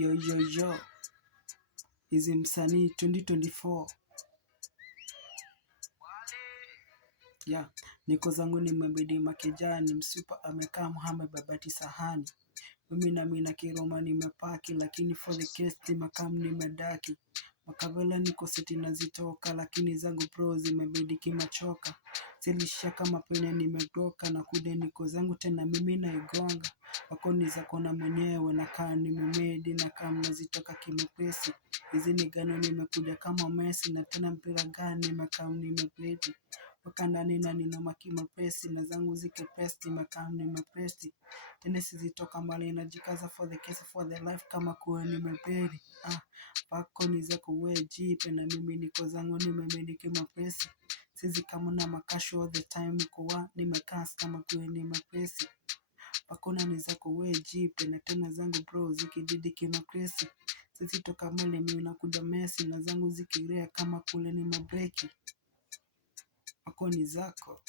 Yo yo yo, hizi msanii 2024. Yeah, niko zangu nimebidi makejani, msupa amekaa Muhammad babati sahani. Mimi na mina kiroma nimepaki, lakini for the case makam nimedaki. Makavela niko siti nazitoka, lakini zangu bro zimebidi kimachoka. Zilisha kama pene nimegoka, na kude niko zangu tena mimi naigonga. Wakoni za kona mwenyewe na kaa nimemedi na kama nazitoka kimepesi. Hizi ni gano nimekuja kama Messi, na tena mpira gani nimekam nimebedi. Wakandani na nina makima pesi, na zangu zike pesti makam nimepesti. Tene sizitoka mbali najikaza for the case for the life kama kuwa nimebedi. Pako ni zako we jipe, na mimi niko zangu nimemedi kimapesi. Sizi kama na makasho all the time kuwa nimekasa kama kuwa nimepesi. Pakona ni zako we jipe, na tena zangu bro zikididi kimapesi. Sisi toka mbali mimi nakuja Messi, na zangu zikirea kama kule ni mabreki. Pako ni zako.